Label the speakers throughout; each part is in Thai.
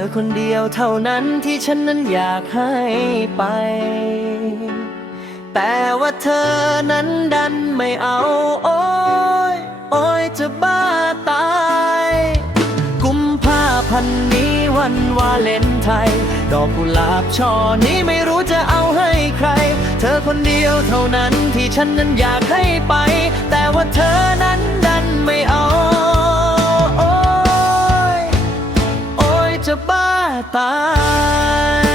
Speaker 1: อคนเดียวเท่านั้นที่ฉันนั้นอยากให้ไป แต่ว่าเธอนั้นดันไม่เอา โอ้ย โอ้ยจะบ้าตาย กุมภาพันธ์นี้วันวาเลนไทน์ดอกกุหลาบช่อนี้ไม่รู้จะเอาให้ใคร เธอคนเดียวเท่านั้นที่ฉันนั้นอยากให้ไป แต่ว่าเธอนั้นดันไม่เอา จะบ้าตาย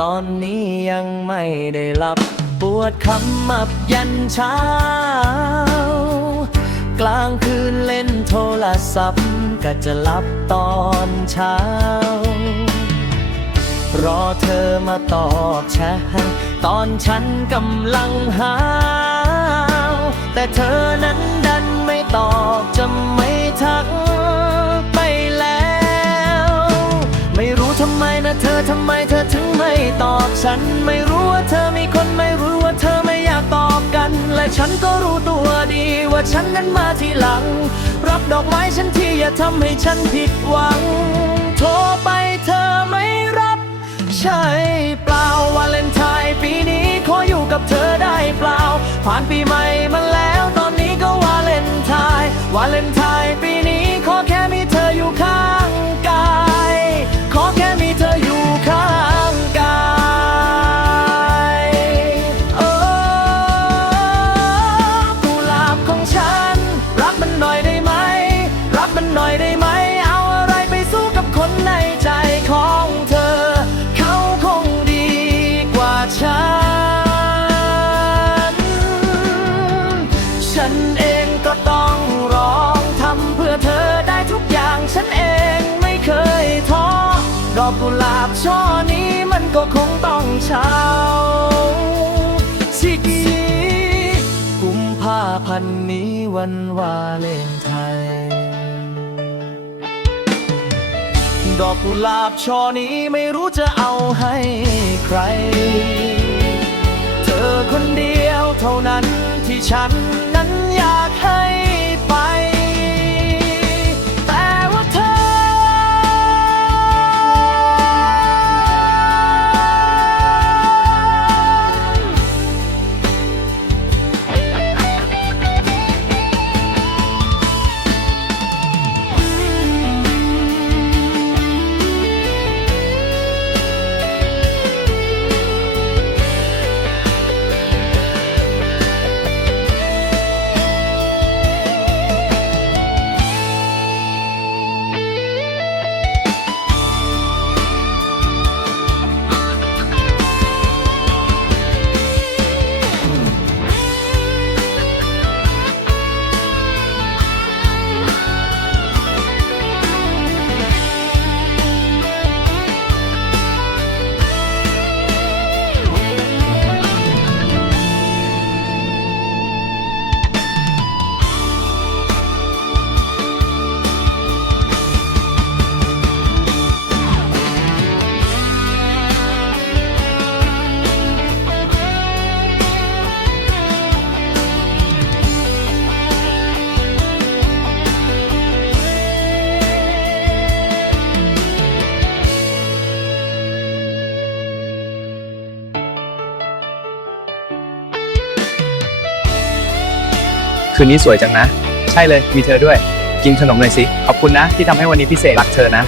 Speaker 1: ตอนนี้ยังไม่ได้หลับ ปวดคำมับยันเช้า กลางคืนเล่นโทรศัพท์ ก็จะหลับตอนเช้า รอเธอมาตอบแชทตอนฉันกำลังหา แต่เธอนั้นดัน ไม่รู้ว่าเธอมีคนไม่รู้ว่าเธอไม่อยากตอบกัน และฉันก็รู้ตัวดีว่าฉันนั้นมาทีหลัง รับดอกไม้ฉันที่อย่าทำให้ฉันผิดหวัง โทรไปเธอไม่รับ ใช่เปล่าวาเลนไทน์ปีนี้ขออยู่กับเธอได้เปล่า ผ่านปีใหม่ อกกุหลาบช่อนี้มันก็คงต้องเช้าสิกีกุมภาพันธ์นี้วันวาเลนไทน์ดอกกุหลาบช่อนี้ไม่รู้จะเอาให้ใคร เธอคนเดียวเท่านั้นที่ฉันนั้นอยากให้
Speaker 2: คืนนี้สวยจังนะ ใช่เลยมีเธอด้วย กินขนมหน่อยสิ ขอบคุณนะ ที่ทำให้วันนี้พิเศษรักเธอนะ